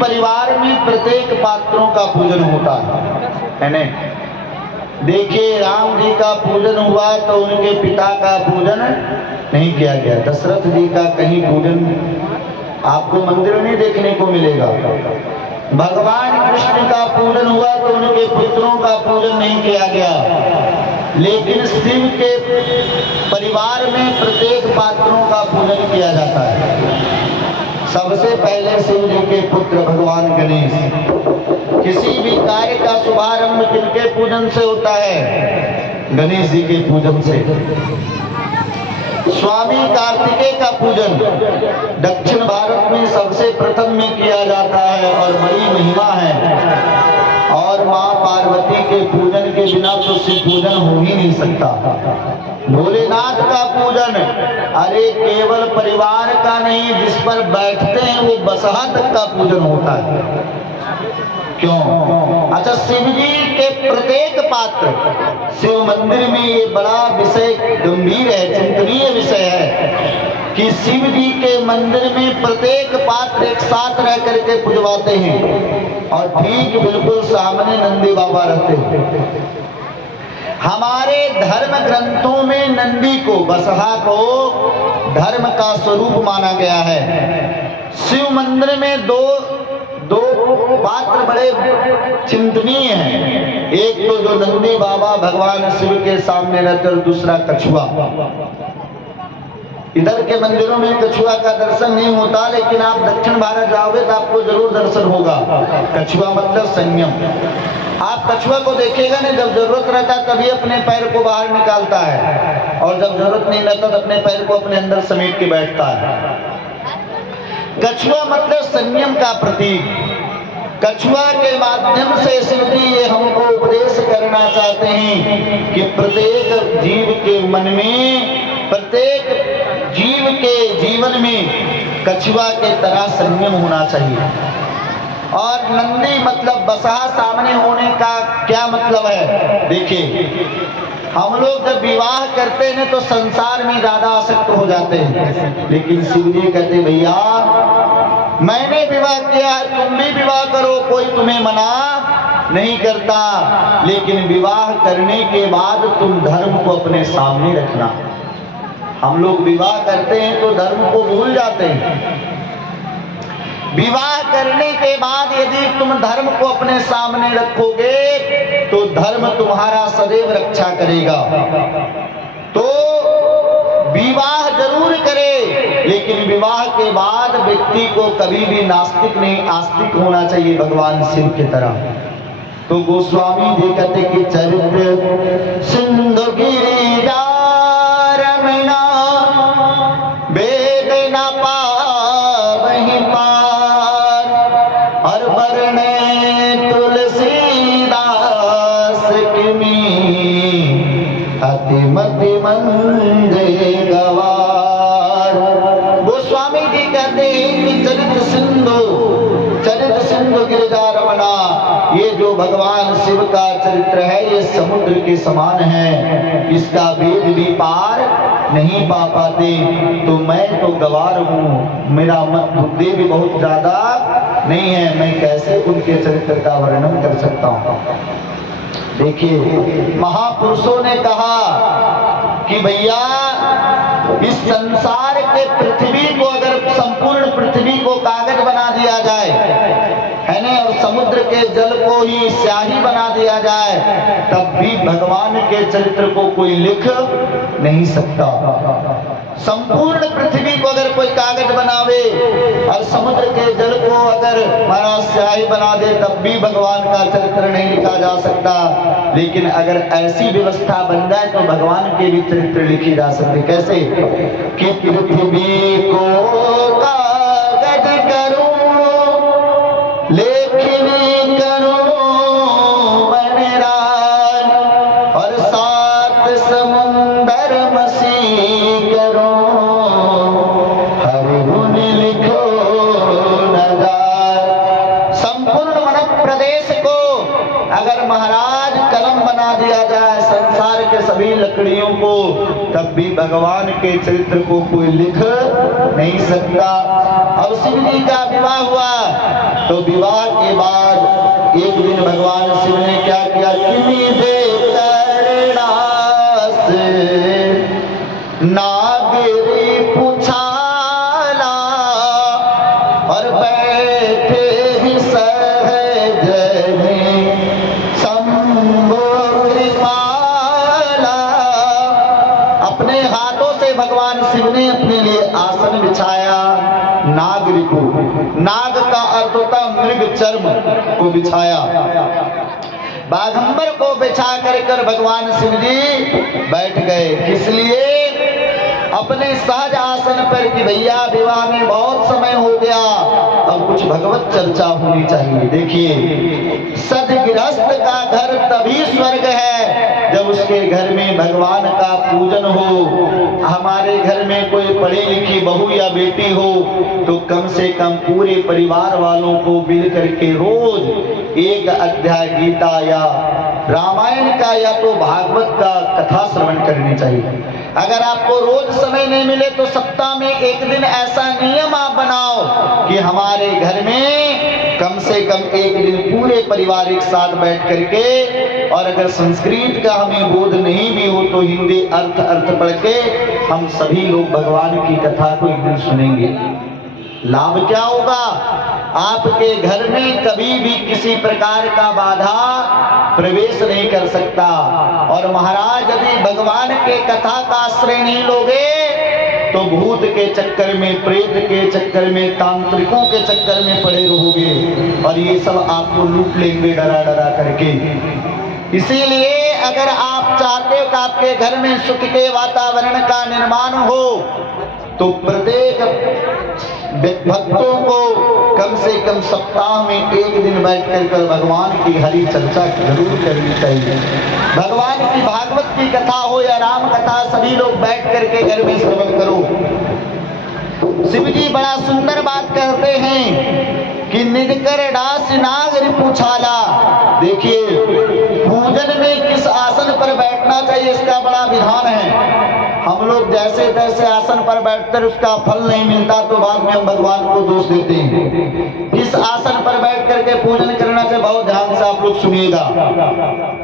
परिवार में प्रत्येक पात्रों का पूजन होता है ना। देखिए राम जी का पूजन हुआ तो उनके पिता का पूजन नहीं किया गया। दशरथ जी का कहीं पूजन आपको मंदिर में देखने को मिलेगा। भगवान कृष्ण का पूजन हुआ तो उनके पुत्रों का पूजन नहीं किया गया। लेकिन शिव के परिवार में प्रत्येक पात्रों का पूजन किया जाता है। सबसे पहले शिव जी के पुत्र भगवान गणेश। किसी भी कार्य का शुभारंभ किनके पूजन से होता है? गणेश जी के पूजन से। स्वामी कार्तिकेय का पूजन दक्षिण भारत में सबसे प्रथम में किया जाता है और बड़ी महिमा है। और माँ पार्वती के पूजन के बिना तो शिव पूजन हो ही नहीं सकता। भोलेनाथ का पूजन अरे केवल परिवार का नहीं, जिस पर बैठते हैं वो बसहा तक का पूजन होता है। क्यों? अच्छा, शिव जी के प्रत्येक पात्र शिव मंदिर में ये बड़ा विषय गंभीर है, चिंतनीय विषय है कि शिव जी के मंदिर में प्रत्येक पात्र एक साथ रह करके पूजवाते हैं और ठीक बिल्कुल सामने नंदी बाबा रहते हैं। हमारे धर्म ग्रंथों में नंदी को, बसहा को धर्म का स्वरूप माना गया है। शिव मंदिर में दो पात्र बड़े चिंतनीय हैं। एक तो जो नंदी बाबा भगवान शिव के सामने रहते और दूसरा कछुआ। इधर के मंदिरों में कछुआ का दर्शन नहीं होता, लेकिन आप दक्षिण भारत जाओगे तो आपको जरूर दर्शन होगा। कछुआ मतलब संयम। आप कछुआ को देखिएगा ना, जब जरूरत रहता है तभी अपने पैर को बाहर निकालता है और जब जरूरत नहीं रहता तो अपने पैर को अपने अंदर समेट के बैठता है। कछुआ मतलब संयम का प्रतीक। कछुआ के माध्यम से शिव जी ये हमको उपदेश करना चाहते हैं कि प्रत्येक जीव के मन में, प्रत्येक जीव के जीवन में कछुआ के तरह संयम होना चाहिए। और नंदी मतलब बसहा सामने होने का क्या मतलब है? देखिए, हम लोग जब विवाह करते हैं तो संसार में ज्यादा आसक्त हो जाते हैं, लेकिन शिव जी कहते भैया मैंने विवाह किया है, तुम भी विवाह करो, कोई तुम्हें मना नहीं करता, लेकिन विवाह करने के बाद तुम धर्म को अपने सामने रखना। हम लोग विवाह करते हैं तो धर्म को भूल जाते हैं। विवाह करने के बाद यदि तुम धर्म को अपने सामने रखोगे तो धर्म तुम्हारा सदैव रक्षा करेगा। तो विवाह जरूर करे, लेकिन विवाह के बाद व्यक्ति को कभी भी नास्तिक नहीं, आस्तिक होना चाहिए भगवान शिव की तरह। तो गोस्वामी जी कहते कि चरित्र सिंधु गिरिजा रमणा वेद न पावहि पार, और वर्णे तुलसीदास किमी अतिमति मंदे गवार। गोस्वामी जी कहते हैं कि चरित्र सिंधु गिरिजा रमणा, ये जो भगवान शिव का चरित्र है ये समुद्र के समान है, इसका वेद भी पार नहीं पा पाते। तो मैं तो गवार हूँ, मेरा मत बुद्धि भी बहुत ज्यादा नहीं है, मैं कैसे उनके चरित्र का वर्णन कर सकता हूँ। देखिए, महापुरुषों ने कहा कि भैया इस संसार के पृथ्वी को, अगर संपूर्ण पृथ्वी को कागज बना दिया जाए है ना, और समुद्र के जल को ही स्याही बना दिया जाए, तब भी भगवान के चरित्र को कोई लिख नहीं सकता। संपूर्ण पृथ्वी को अगर कोई कागज बनावे और समुद्र के जल को अगर महाराज स्याही बना दे, तब भी भगवान का चरित्र नहीं लिखा जा सकता। लेकिन अगर ऐसी व्यवस्था बन जाए तो भगवान के भी चरित्र लिखी जा सकते। कैसे? कि पृथ्वी को कागज करूं, लेखनी करूं बनराज, और सात समुंदर मसी करूं, हरि गुण लिखो नगार। संपूर्ण मध्य प्रदेश को अगर महाराज कलम बना दिया जाए, संसार के सभी लकड़ियों को, तब भी भगवान के चरित्र को कोई लिख नहीं सकता। अब शिव जी का विवाह हुआ तो विवाह के बाद एक दिन भगवान शिव ने क्या किया, किमी दे करणास नागरी पुछाला और बैठे ही सहज शंभु कृपाला। अपने हाथों से भगवान शिव ने अपने लिए आसन बिछाया। नाग रिपु, नाग का अर्थ होता मृग चर्म को बिछाया। बाघंबर को बिछा कर भगवान शिव जी बैठ गए। किस लिए? अपने सहज आसन पर कि भैया विवाह में बहुत समय हो गया, अब कुछ भगवत चर्चा होनी चाहिए। देखिए, सदगृहस्थ का घर तभी स्वर्ग है जब उसके घर में भगवान का पूजन हो। हमारे घर में कोई पढ़ी लिखी बहू या बेटी हो तो कम से कम पूरे परिवार वालों को मिल करके रोज एक अध्याय गीता या रामायण का या तो भागवत का कथा श्रवण करनी चाहिए। अगर आपको रोज समय नहीं मिले तो सप्ताह में एक दिन ऐसा नियम आप बनाओ कि हमारे घर में कम से कम एक दिन पूरे परिवार एक साथ बैठ करके, और अगर संस्कृत का हमें बोध नहीं भी हो तो हिंदी अर्थ पढ़ के हम सभी लोग भगवान की कथा को एक दिन सुनेंगे। लाभ क्या होगा? आपके घर में कभी भी किसी प्रकार का बाधा प्रवेश नहीं कर सकता। और महाराज, यदि भगवान के कथा का आश्रय नहीं लोगे तो भूत के चक्कर में, प्रेत के चक्कर में, तांत्रिकों के चक्कर में पड़े रहोगे और ये सब आपको लूट लेंगे डरा डरा करके। इसीलिए अगर आप चाहते हो कि आपके घर में सुख के वातावरण का निर्माण हो तो प्रत्येक भक्तों को कम से कम सप्ताह में एक दिन बैठ कर भगवान की हरि चर्चा जरूर करनी चाहिए। भगवान की भागवत की कथा हो या राम कथा, सभी लोग बैठ करके घर में श्रवण करो। शिव जी बड़ा सुंदर बात कहते हैं कि निज कर डास नाग रिपुछाला। देखिए, पूजन में किस आसन पर बैठना चाहिए इसका बड़ा विधान है। हम लोग जैसे तैसे आसन पर बैठकर उसका फल नहीं मिलता तो बाद में हम भगवान को दोष देते हैं। किस आसन पर बैठ करके पूजन करना चाहिए, बहुत ध्यान से आप लोग सुनिएगा।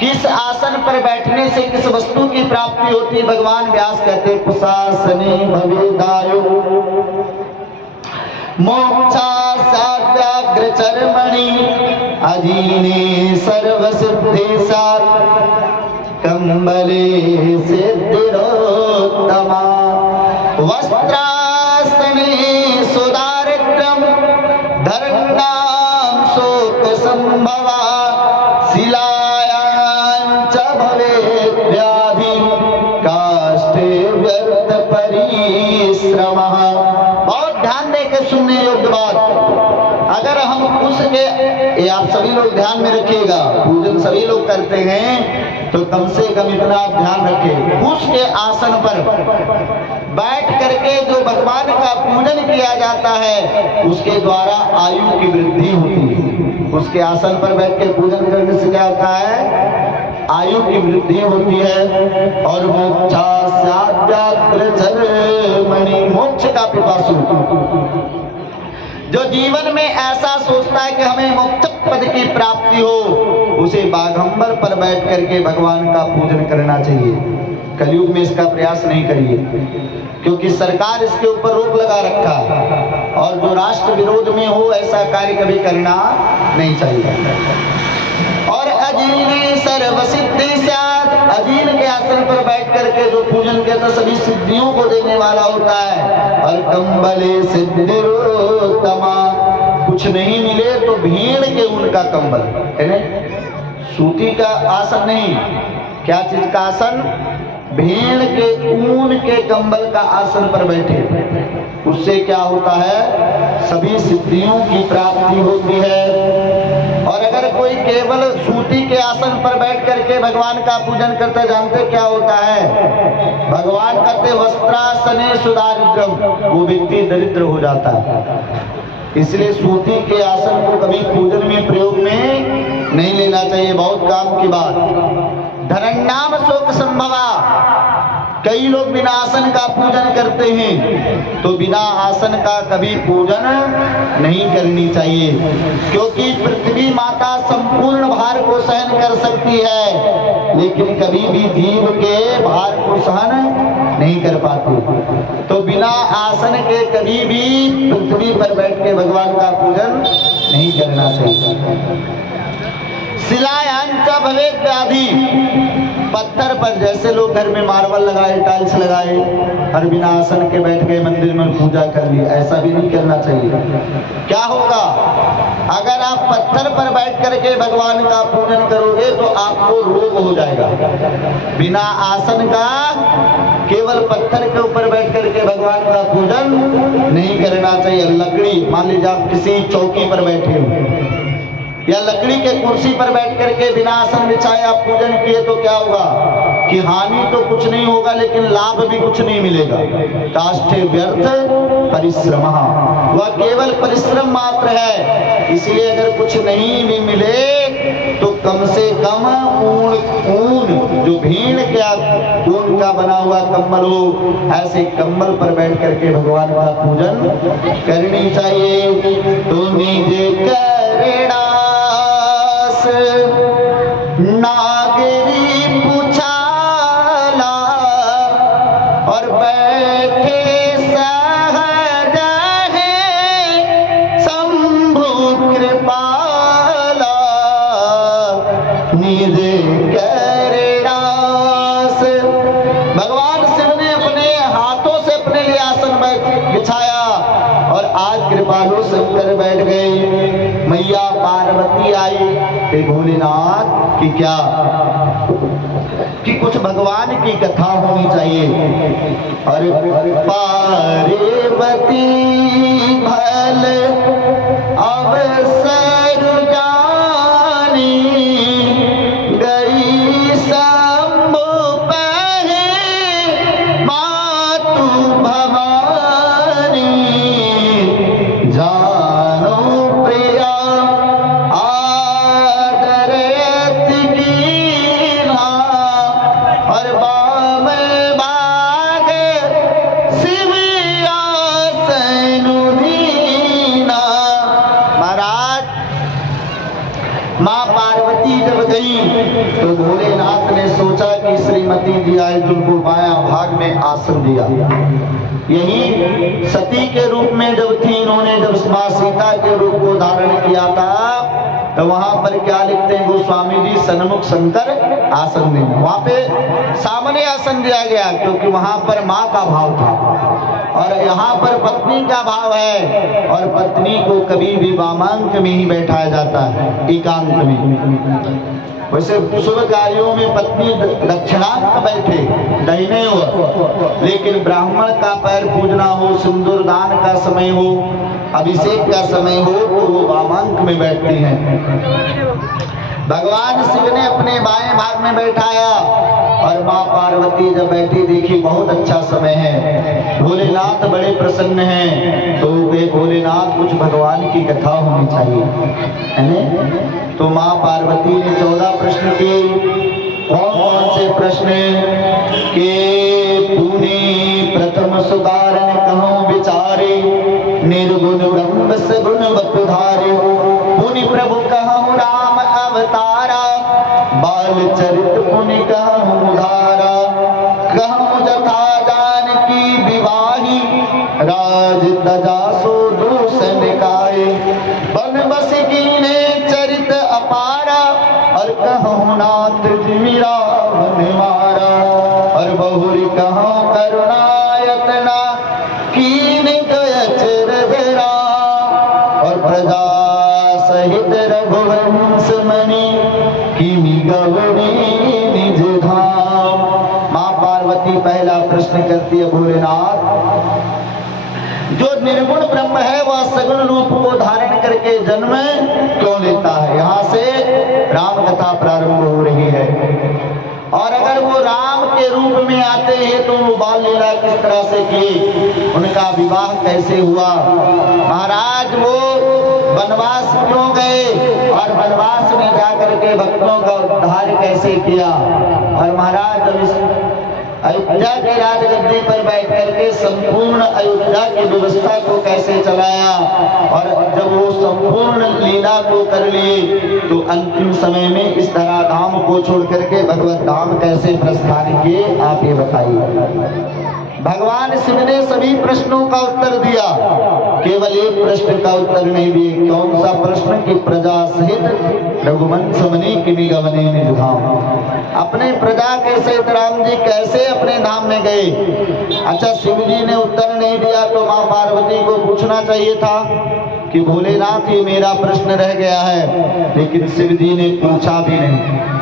किस आसन पर बैठने से किस वस्तु की प्राप्ति होती है? भगवान व्यास कहते हैं, कुशासने भवेदायो मोक्षा साव्याग्र चर्मणि अजीने सर्व सिद्धि सार कंबले सिद्धिरोत्तमा वस्त्रासने सुदारिद्रम धरणां शोक संभवा शिलायां च भवेत् व्याधि काष्ठे व्यर्थ परिश्रमः। बहुत ध्यान देकर सुनने योग्य बात। अगर हम उसके, ये आप सभी लोग ध्यान में रखिएगा, पूजन सभी लोग करते हैं तो कम से कम इतना आप ध्यान रखें, उसके आसन पर बैठ करके जो भगवान का पूजन किया जाता है उसके द्वारा आयु की वृद्धि होती है। उसके आसन पर बैठ के पूजन करने से क्या होता है? आयु की वृद्धि होती है। और मोक्ष का पिपासु, जो जीवन में ऐसा सोचता है कि हमें मोक्ष पद की प्राप्ति हो, उसे बाघंबर पर बैठ करके भगवान का पूजन करना चाहिए। कलयुग में इसका प्रयास नहीं करिए, क्योंकि सरकार इसके ऊपर रोक लगा रखा है और जो राष्ट्र विरोध में हो ऐसा कार्य कभी करना नहीं चाहिए। और अजीने सर्व सिद्धि साध, अजीन के आसन पर बैठ करके जो पूजन करता सभी सिद्धियों को देने वाला होता है। और कंबले सिद्धिरोत्तमा, कुछ नहीं मिले तो भीड़ के ऊन का कंबल है ना, सूती का आसन नहीं, क्या चीज का आसन? भेड़ के ऊन के कंबल का आसन पर बैठे, उससे क्या होता है? सभी सिद्धियों की प्राप्ति होती है। और अगर कोई केवल सूती के आसन पर बैठ करके भगवान का पूजन करते, जानते क्या होता है? भगवान कहते वस्त्रासने सुदारिद्रम, वो व्यक्ति दरिद्र हो जाता है। इसलिए सूती के आसन को कभी पूजन में प्रयोग में नहीं लेना चाहिए, बहुत काम की बात। धरन्नाम शोक संभवा, कई लोग बिना आसन का पूजन करते हैं, तो बिना आसन का कभी पूजन नहीं करनी चाहिए, क्योंकि पृथ्वी माता संपूर्ण भार को सहन कर सकती है, लेकिन कभी भी जीव के भार को सहन नहीं कर पाती। तो बिना आसन के कभी भी पृथ्वी पर बैठ के भगवान का पूजन नहीं करना चाहिए। शिलायांच भवेत् व्याधि, पत्थर पर जैसे लोग घर में मार्बल लगाए, टाइल्स लगाए और बिना आसन के बैठ गए मंदिर में पूजा कर ली, ऐसा भी नहीं करना चाहिए। क्या होगा, अगर आप पत्थर पर बैठ करके भगवान का पूजन करोगे तो आपको रोग हो जाएगा। बिना आसन का केवल पत्थर के ऊपर बैठ करके भगवान का पूजन नहीं करना चाहिए। लकड़ी, मान लीजिए आप किसी चौकी पर बैठे हो या लकड़ी के कुर्सी पर बैठ करके बिना आसन बिछाए आप पूजन किए तो क्या होगा कि हानि तो कुछ नहीं होगा, लेकिन लाभ भी कुछ नहीं मिलेगा। काष्ठे व्यर्थ परिश्रम, वह केवल परिश्रम मात्र है। इसलिए अगर कुछ नहीं भी मिले तो कम से कम ऊन जो भीड़ क्या ऊन का बना हुआ कंबल हो, ऐसे कंबल पर बैठ करके भगवान का पूजन करनी चाहिए। तो निज करेड़ा नागरी पुछाला और बैठे सहज है शंभु कृपाला, निज करेणास। भगवान शिव ने अपने हाथों से अपने लिए आसन बिछाया और आज कृपालु शंकर बैठ गए। मैया पार्वती आई कि भोलेनाथ की क्या कि कुछ भगवान की कथा होनी चाहिए। और पार्वती भल अवसर जानी, गई शंभु पहे मातु भवानी, जानो प्रिया और बाम बाग शिव आसन दीना। महाराज, माँ पार्वती जब गई तो भोलेनाथ ने सोचा कि श्रीमती जी आए तो उनको बायां भाग में आसन दिया। यही सती के रूप में जब थी, इन्होंने जब माँ सीता के रूप को धारण किया था तो वहां पर क्या लिखते हैं गोस्वामी जी, सन्मुख शंकर आसन देना। वहां पे सामने आसन दिया गया क्योंकि वहां पर माँ का भाव था और यहाँ पर पत्नी का भाव है, और पत्नी को कभी भी वामांक में ही बैठाया जाता है, एकांत में। वैसे शुभ कार्यों में पत्नी दक्षिणांत बैठे, दाहिने ओर, लेकिन ब्राह्मण का पैर पूजना हो, सिंदूर दान का समय हो, अभिषेक का समय हो तो वो वामांक में बैठती हैं। भगवान शिव ने अपने बाएं भाग में बैठाया और माँ पार्वती जब बैठी देखी बहुत अच्छा समय है, भोलेनाथ बड़े प्रसन्न हैं, तो वे भोलेनाथ कुछ भगवान की कथा होनी चाहिए। तो माँ पार्वती ने 14 प्रश्न किए। कौन से प्रश्न के पुनि प्रथम सुकारण कहूँ विचारे, निर्गुण ब्रह्म सगुण बतुधारे, पुनि प्रभु कहूँ राम अवतारा, बाल चरित पुनि कहूँ धारा, कहूँ जथा जानकी विवाही, राज तजा सो दूषण गाये, बन बस कीने चरित अपारा, और कहूँ नाथ जिमि रावण मारा, और बहुरी कहूँ करुणायतना कीन गयचर धरा, और प्रजा सहित रघुवंश मणि किमि गवनी निज धाम। माँ पार्वती पहला प्रश्न करती है, भोलेनाथ जो निर्गुण ब्रह्म है वह सगुण रूप को धारण करके जन्म क्यों लेता है। यहाँ से राम कथा प्रारंभ हो रही है, और अगर वो राम के रूप में आते हैं तो वो बाल लीला किस तरह से की, उनका विवाह कैसे हुआ, महाराज वो वनवास क्यों गए, और वनवास में जाकर के भक्तों का उद्धार कैसे किया। और महाराज जब इस अयोध्या की राजगद्दी पर बैठ करके संपूर्ण अयोध्या की व्यवस्था को कैसे चलाया, और जब वो संपूर्ण लीला को कर लिए तो अंतिम समय में इस धरा धाम को छोड़ करके भगवत धाम कैसे प्रस्थान किए, आप ये बताइए। भगवान शिव ने सभी प्रश्नों का उत्तर दिया, केवल एक प्रश्न का उत्तर नहीं दिए। कौन सा प्रश्न? कि प्रजा सहित रघुवंश मणि किमि गमने निजधाम। अपने प्रजा के सहित राम जी कैसे अपने धाम में गए? अच्छा, शिव जी ने उत्तर नहीं दिया तो माँ पार्वती को पूछना चाहिए था कि भोलेनाथ ये मेरा प्रश्न रह गया है, लेकिन शिव जी ने पूछा भी नहीं।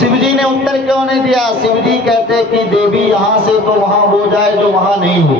शिव जी ने उत्तर क्यों नहीं दिया? शिव जी कहते कि देवी यहाँ से तो वहाँ हो जाए जो वहाँ नहीं हो,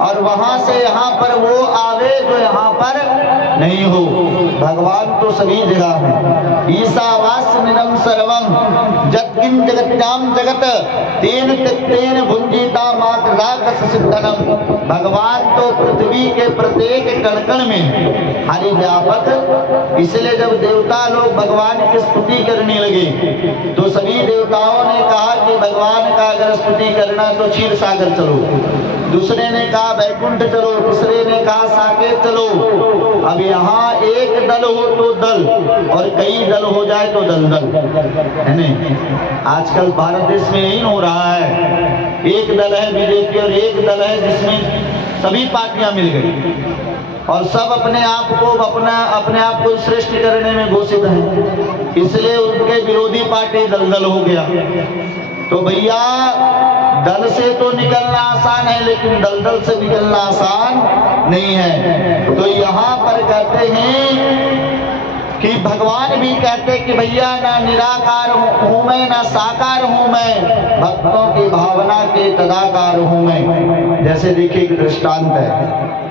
और वहाँ से यहाँ पर वो आवे जो यहाँ पर नहीं हो। भगवान तो सभी जगह है। ईशावास्यमिदं सर्वं यत्किंच जगत्याम जगत तेन त्यक्तेन भुंजीता मातृदा कस्य। भगवान तो पृथ्वी के प्रत्येक कण कण में हरि व्यापक। इसलिए जब देवता लोग भगवान की स्तुति करने लगे तो सभी देवताओं ने कहा कि भगवान का अगर स्तुति करना तो क्षीर सागर चलो, दूसरे ने कहा बैकुंठ चलो, तीसरे ने कहा साकेत चलो। अब यहाँ एक दल हो तो दल, और कई दल हो जाए तो दलदल, है नहीं? आजकल भारत देश में यही हो रहा है। एक दल है बीजेपी और एक दल है जिसमें सभी पार्टियां मिल गई और सब अपने आप को श्रेष्ठ करने में घोषित है, इसलिए उनके विरोधी पार्टी दलदल हो गया। तो भैया दल से तो निकलना आसान है, लेकिन दलदल से निकलना आसान नहीं है। तो यहाँ पर कहते हैं कि भगवान भी कहते कि भैया ना निराकार हूँ मैं, ना साकार हूँ मैं, भक्तों की भावना के तदाकार हूँ मैं। जैसे देखिए एक दृष्टांत है।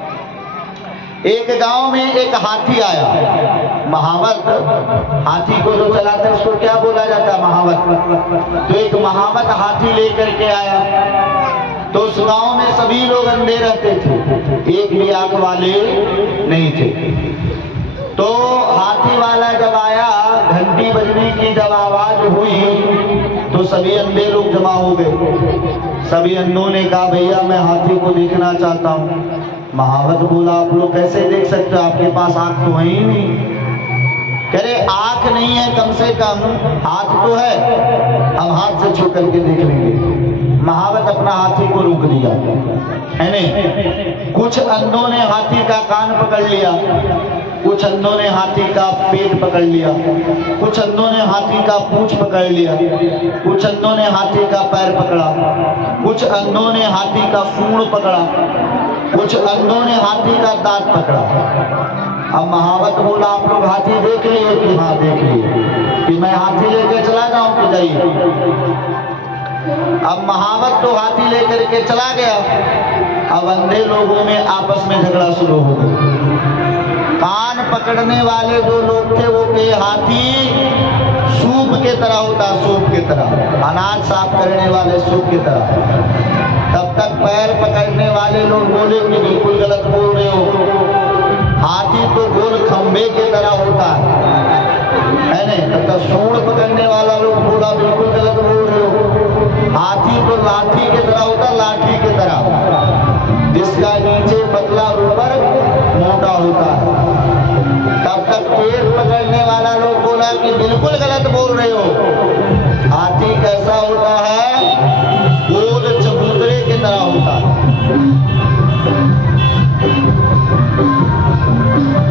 एक गांव में एक हाथी आया, महावत। हाथी को जो चलाते हैं उसको क्या बोला जाता है? महावत। तो एक महावत हाथी लेकर के आया। तो उस गांव में सभी लोग अंधे रहते थे, एक भी आंख वाले नहीं थे। तो हाथी वाला जब आया, घंटी बजने की जब आवाज हुई तो सभी अंधे लोग जमा हो गए। सभी अंधों ने कहा भैया मैं हाथी को देखना चाहता हूँ। महावत बोला आप लोग कैसे देख सकते हो, आपके पास आंख तो है ही नहीं। कह रहे आंख नहीं है, कम से कम हाथ तो है, हम हाथ से छू करके देख लेंगे। महावत अपना हाथी को रोक दिया, है नहीं? कुछ अंधों ने हाथी का कान पकड़ लिया, कुछ अंधों ने हाथी का पेट पकड़ लिया, कुछ अंधों ने हाथी का पूंछ पकड़ लिया, कुछ अंधों ने हाथी का पैर पकड़ा, कुछ अंधों ने हाथी का सूंड पकड़ा, कुछ अंधों ने हाथी का दांत पकड़ा। अब महावत बोला आप लोग हाथी देख लिए? कि हाँ देख लिए। कि मैं हाथी लेके चला जाऊं कि जाइए? अब महावत तो हाथी लेकर के चला गया। अब अंधे लोगों में आपस में झगड़ा शुरू हो गया। कान पकड़ने वाले जो लोग थे वो के हाथी सूप के तरह होता, सूप के तरह, अनाज साफ करने वाले सूप की तरह। तब तक पैर पकड़ने वाले लोग बोले कि बिल्कुल गलत बोल रहे हो, हाथी तो गोल खंबे की तरह